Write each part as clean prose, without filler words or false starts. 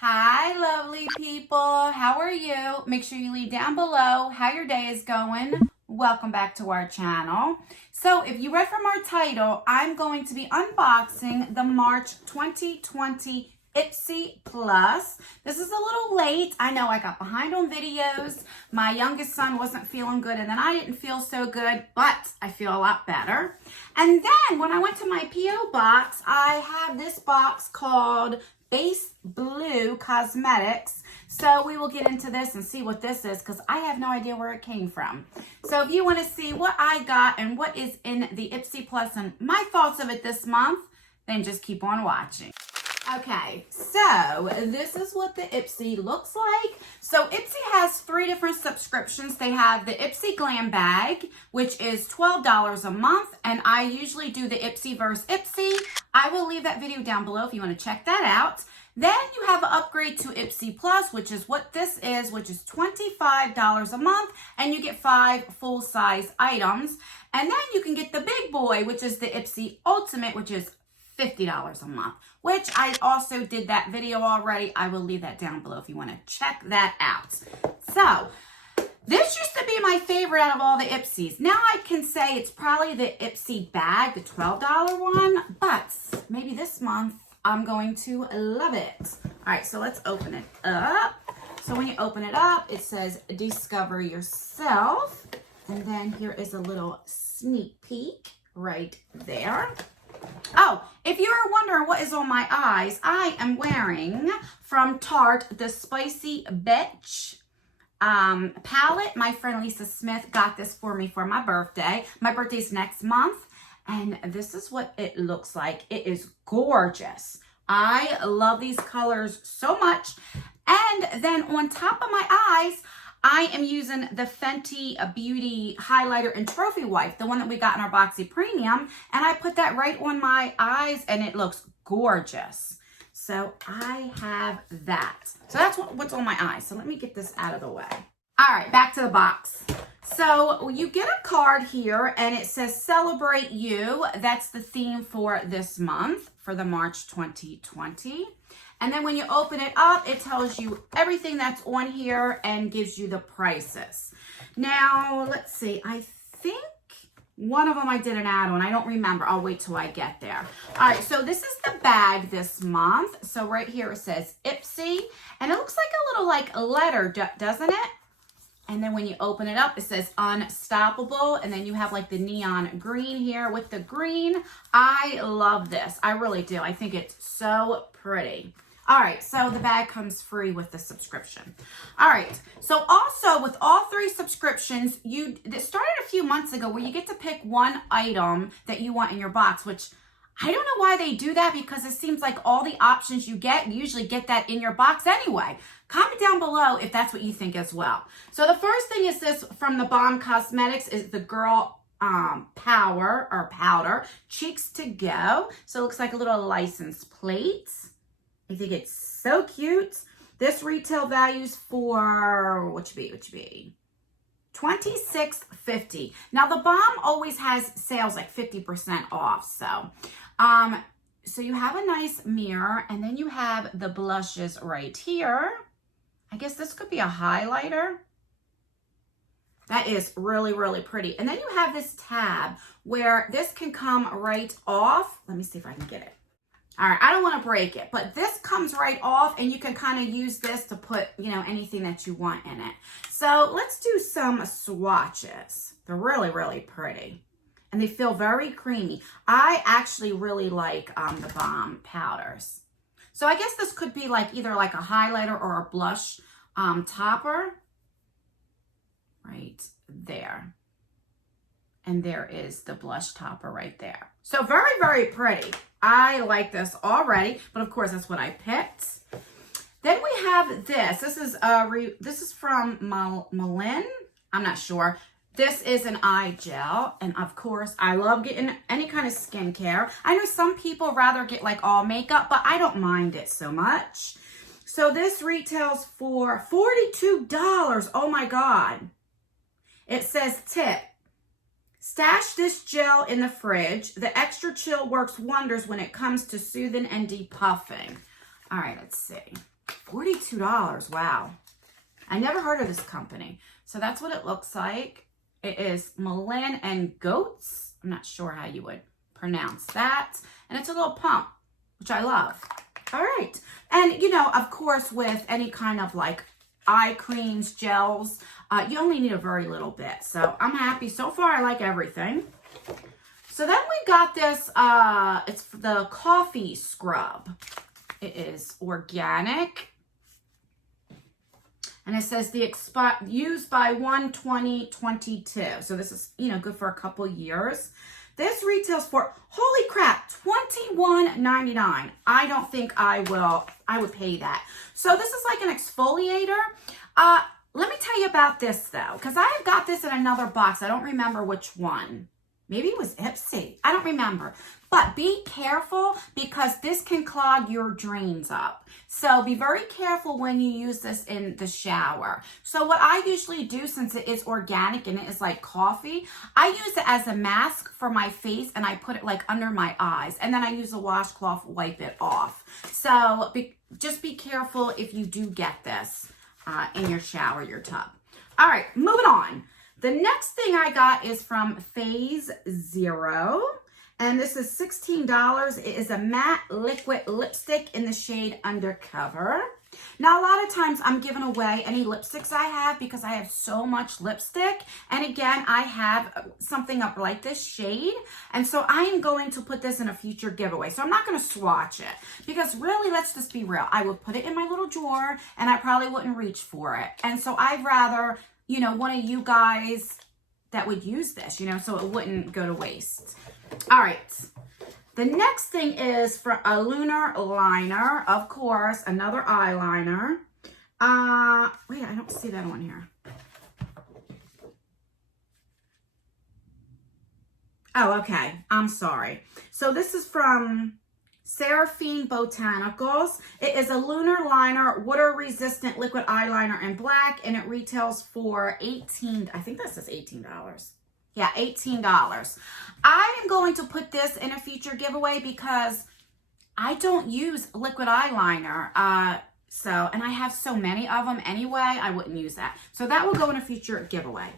Hi, lovely people. How are you? Make sure you leave down below how your day is going. Welcome back to our channel. So if you read from our title, I'm going to be unboxing the March 2020 IPSY Plus. This is a little late. I know I got behind on videos. My youngest son wasn't feeling good and then I didn't feel so good, but I feel a lot better. And then when I went to my P.O. box, I have this box called Base Blue Cosmetics. So we will get into this and see what this is because I have no idea where it came from. So if you want to see what I got and what is in the IPSY Plus and my thoughts of it this month, then just keep on watching. Okay, so this is what the IPSY looks like. So IPSY has 3 different subscriptions. They have the IPSY Glam Bag, which is $12 a month, and I usually do the IPSY versus IPSY. I will leave that video down below if you want to check that out. Then you have an upgrade to IPSY Plus, which is what this is, which is $25 a month, and you get 5 full-size items. And then you can get the big boy, which is the IPSY Ultimate, which is $50 a month, which I also did that video already. I will leave that down below if you want to check that out. So this used to be my favorite out of all the IPSYs. Now I can say it's probably the IPSY bag, the $12 one, but maybe this month I'm going to love it. All right, so let's open it up. So when you open it up, it says Discover Yourself. And then here is a little sneak peek right there. Oh, if you're wondering what is on my eyes, I am wearing from Tarte the Spicy Bitch palette. My friend Lisa Smith got this for me for my birthday. My birthday's next month, and this is what it looks like. It is gorgeous. I love these colors so much. And then on top of my eyes, I am using the Fenty Beauty Highlighter and Trophy Wipe, the one that we got in our Boxy Premium, and I put that right on my eyes, and it looks gorgeous. So I have that. So that's what's on my eyes. So let me get this out of the way. All right, back to the box. So you get a card here, and it says Celebrate You. That's the theme for this month, for the March 2020. And then when you open it up, it tells you everything that's on here and gives you the prices. Now, let's see. I think one of them I did an ad on. I don't remember. I'll wait till I get there. All right, so this is the bag this month. So right here it says IPSY. And it looks like a little letter, doesn't it? And then when you open it up, it says Unstoppable. And then you have like the neon green here with the green. I love this. I really do. I think it's so pretty. All right, so the bag comes free with the subscription. All right, so also with all 3 subscriptions, it started a few months ago where you get to pick one item that you want in your box, which I don't know why they do that because it seems like all the options you usually get that in your box anyway. Comment down below if that's what you think as well. So the first thing is this from the Bomb Cosmetics is the Girl Powder, Cheeks to Go. So it looks like a little license plate. I think it's so cute. This retail values for, what should be? $26.50. Now the Bomb always has sales like 50% off. So you have a nice mirror, and then you have the blushes right here. I guess this could be a highlighter. That is really, really pretty. And then you have this tab where this can come right off. Let me see if I can get it. All right, I don't want to break it, but this comes right off, and you can kind of use this to put, anything that you want in it. So let's do some swatches. They're really, really pretty, and they feel very creamy. I actually really like the Bomb powders. So I guess this could be either like a highlighter or a blush topper. Right there. And there is the blush topper right there. So very, very pretty. I like this already, but of course that's what I picked. Then we have this. This is from Malin. I'm not sure. This is an eye gel, and of course I love getting any kind of skincare. I know some people rather get all makeup, but I don't mind it so much. So this retails for $42. Oh my God. It says tip. Stash this gel in the fridge. The extra chill works wonders when it comes to soothing and depuffing. All right, let's see. $42. Wow. I never heard of this company. So that's what it looks like. It is Millville NJ. I'm not sure how you would pronounce that. And it's a little pump, which I love. All right. And, you know, of course, with any kind of like eye creams, gels, you only need a very little bit. So I'm happy. So far, I like everything. So then we got this, it's the coffee scrub. It is organic. And it says the used by 1/20/22. So this is, you know, good for a couple years. This retails for, holy crap, $21.99. I don't think I would pay that. So this is like an exfoliator. Let me tell you about this though, because I have got this in another box. I don't remember which one. Maybe it was IPSY. I don't remember. But be careful because this can clog your drains up. So be very careful when you use this in the shower. So what I usually do, since it is organic and it is like coffee, I use it as a mask for my face and I put it like under my eyes. And then I use a washcloth to wipe it off. So just be careful if you do get this in your shower, your tub. All right, moving on. The next thing I got is from Phase Zero, and this is $16. It is a matte liquid lipstick in the shade Undercover. Now, a lot of times I'm giving away any lipsticks I have because I have so much lipstick. And again, I have something up like this shade. And so I am going to put this in a future giveaway. So I'm not going to swatch it because really, let's just be real. I would put it in my little drawer and I probably wouldn't reach for it. And so I'd rather, you know, one of you guys that would use this, you know, so it wouldn't go to waste. All right. The next thing is for a Lunar Liner, of course, another eyeliner. Wait, I don't see that on here. Oh, okay. I'm sorry. So this is from Seraphine Botanicals. It is a Lunar Liner, water-resistant liquid eyeliner in black, and it retails for $18. I think that says $18. Yeah, $18. I am going to put this in a future giveaway because I don't use liquid eyeliner. And I have so many of them anyway, I wouldn't use that. So that will go in a future giveaway.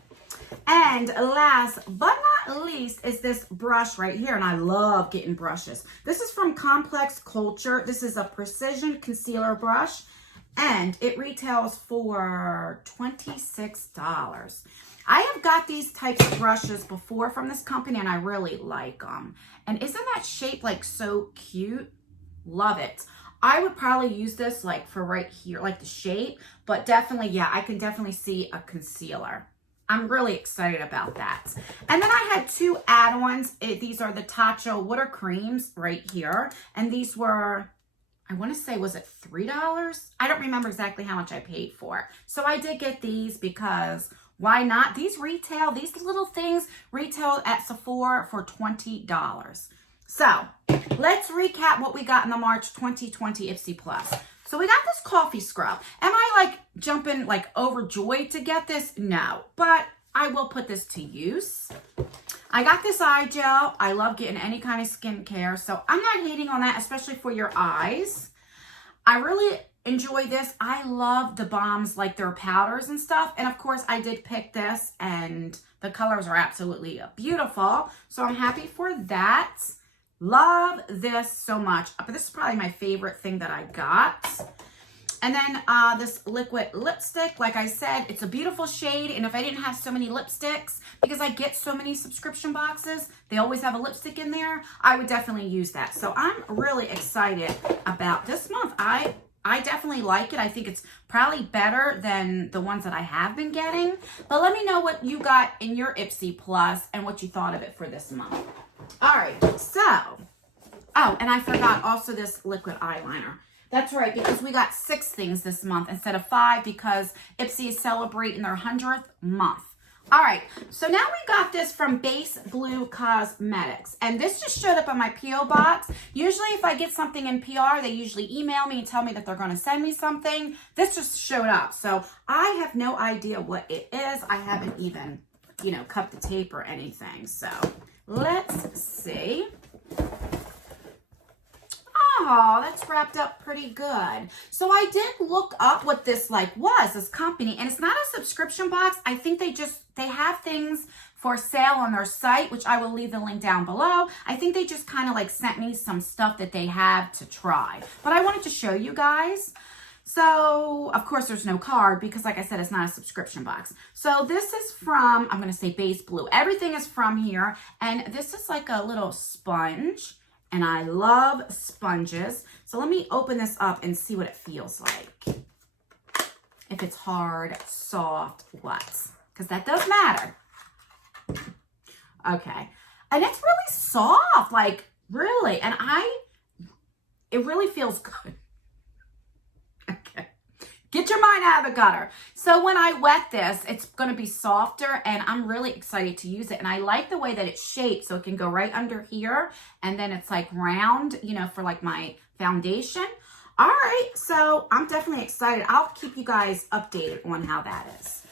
And last but not least is this brush right here. And I love getting brushes. This is from Complex Culture. This is a precision concealer brush. And it retails for $26. I have got these types of brushes before from this company and I really like them. And isn't that shape like so cute? Love it. I would probably use this like for right here, like the shape, but definitely, yeah, I can definitely see a concealer. I'm really excited about that. And then I had two add-ons. These are the Tacho water creams right here. And these were, I want to say, was it $3? I don't remember exactly how much I paid for. So I did get these because why not? These little things retail at Sephora for $20. So let's recap what we got in the March 2020 IPSY Plus. So we got this coffee scrub. Am I like jumping like overjoyed to get this? No, but I will put this to use. I got this eye gel. I love getting any kind of skincare, so I'm not hating on that, especially for your eyes. I really enjoy this. I love the balms, like their powders and stuff. And of course, I did pick this and the colors are absolutely beautiful. So I'm happy for that. Love this so much. But this is probably my favorite thing that I got. And then this liquid lipstick, like I said, it's a beautiful shade. And if I didn't have so many lipsticks, because I get so many subscription boxes, they always have a lipstick in there, I would definitely use that. So I'm really excited about this month. I definitely like it. I think it's probably better than the ones that I have been getting. But let me know what you got in your IPSY Plus and what you thought of it for this month. All right, so, oh, and I forgot also this liquid eyeliner. That's right, because we got 6 things this month instead of 5 because IPSY is celebrating their 100th month. All right, so now we got this from Base Blue Cosmetics, and this just showed up on my P.O. box. Usually if I get something in PR, they usually email me and tell me that they're going to send me something. This just showed up, so I have no idea what it is. I haven't even, you know, cut the tape or anything, so let's see. Oh, that's wrapped up pretty good. So I did look up what this was, this company, and it's not a subscription box. I think they have things for sale on their site, which I will leave the link down below. I think they just kind of sent me some stuff that they have to try. But I wanted to show you guys. So, of course, there's no card because, like I said, it's not a subscription box. So, this is from, I'm going to say Base Blue. Everything is from here. And this is like a little sponge. And I love sponges. So, let me open this up and see what it feels like. If it's hard, soft, what? Because that does matter. Okay. And it's really soft. Really. And it really feels good. Okay. Get your mind out of the gutter. So when I wet this, it's going to be softer, and I'm really excited to use it. And I like the way that it's shaped, so it can go right under here, and then it's round, for my foundation. All right, so I'm definitely excited. I'll keep you guys updated on how that is.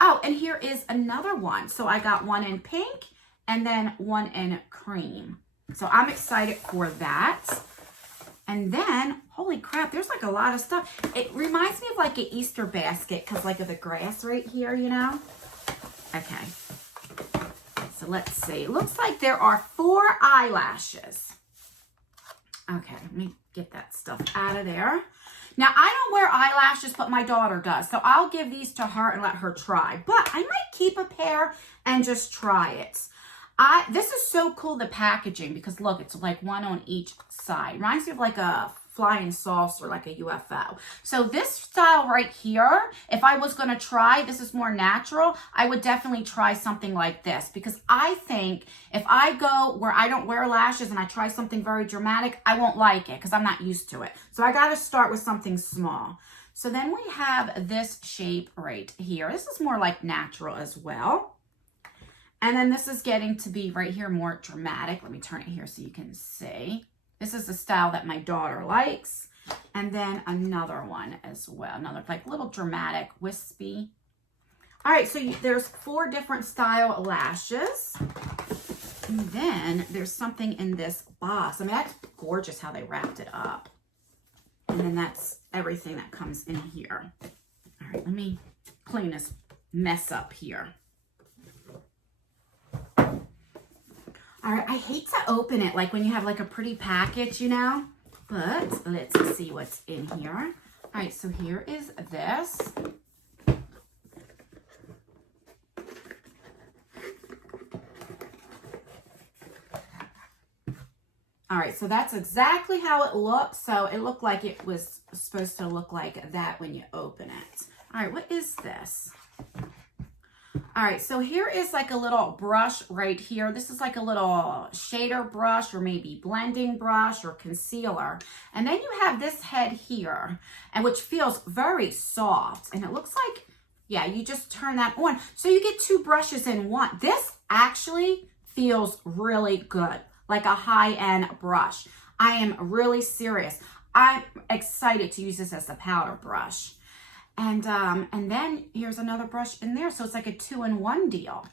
Oh, and here is another one. So I got one in pink and then one in cream. So I'm excited for that. And then, holy crap, there's a lot of stuff. It reminds me of an Easter basket because of the grass right here, Okay. So let's see. It looks like there are 4 eyelashes. Okay, let me get that stuff out of there. Now, I don't wear eyelashes, but my daughter does. So I'll give these to her and let her try. But I might keep a pair and just try it. This is so cool, the packaging, because look, it's one on each side. Reminds me of a flying saucer, like a UFO. So this style right here, if I was going to try, this is more natural, I would definitely try something like this, because I think if I go where I don't wear lashes and I try something very dramatic, I won't like it because I'm not used to it. So I got to start with something small. So then we have this shape right here. This is more natural as well. And then this is getting to be right here more dramatic. Let me turn it here so you can see. This is the style that my daughter likes. And then another one as well. Another little dramatic, wispy. All right, so there's 4 different style lashes. And then there's something in this box. I mean, that's gorgeous how they wrapped it up. And then that's everything that comes in here. All right, let me clean this mess up here. All right, I hate to open it when you have a pretty package, but let's see what's in here. All right, so here is this. All right, so that's exactly how it looks. So it looked like it was supposed to look like that when you open it. All right, what is this? All right, so here is a little brush right here. This is a little shader brush or maybe blending brush or concealer. And then you have this head here, and which feels very soft. And it looks yeah, you just turn that on. So you get 2 brushes in one. This actually feels really good, like a high-end brush. I am really serious. I'm excited to use this as a powder brush. And then here's another brush in there. So it's a 2-in-1 deal.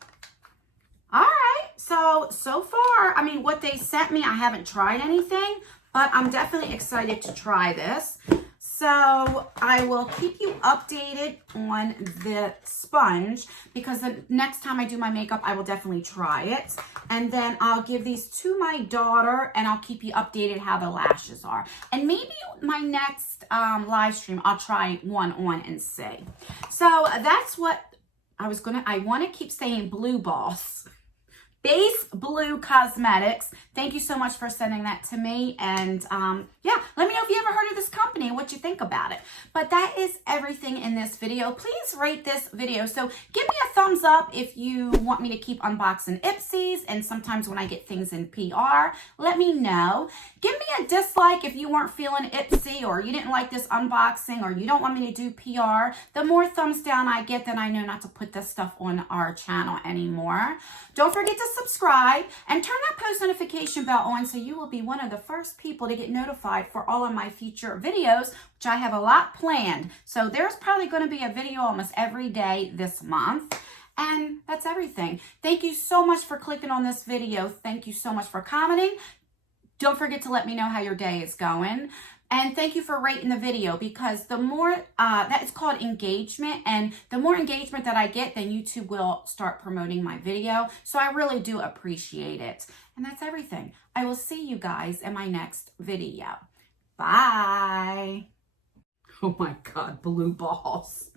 All right. So far, I mean, what they sent me, I haven't tried anything, but I'm definitely excited to try this. So I will keep you updated on the sponge because the next time I do my makeup, I will definitely try it. And then I'll give these to my daughter and I'll keep you updated how the lashes are. And maybe my next live stream, I'll try one on and see. So that's what I want to keep saying Blue Boss. Base Blue Cosmetics. Thank you so much for sending that to me. And yeah, let me know if you ever heard of this company and what you think about it. But that is everything in this video. Please rate this video. So give me a thumbs up if you want me to keep unboxing IPSYs. And sometimes when I get things in PR, let me know. Give me a dislike if you weren't feeling IPSY or you didn't like this unboxing or you don't want me to do PR. The more thumbs down I get, then I know not to put this stuff on our channel anymore. Don't forget to subscribe and turn that post notification bell on so you will be one of the first people to get notified for all of my future videos, which I have a lot planned. So there's probably going to be a video almost every day this month. And that's everything. Thank you so much for clicking on this video. Thank you so much for commenting. Don't forget to let me know how your day is going. And thank you for rating the video, because the more, that is called engagement, and the more engagement that I get, then YouTube will start promoting my video. So I really do appreciate it. And that's everything. I will see you guys in my next video. Bye. Oh my God, blue balls.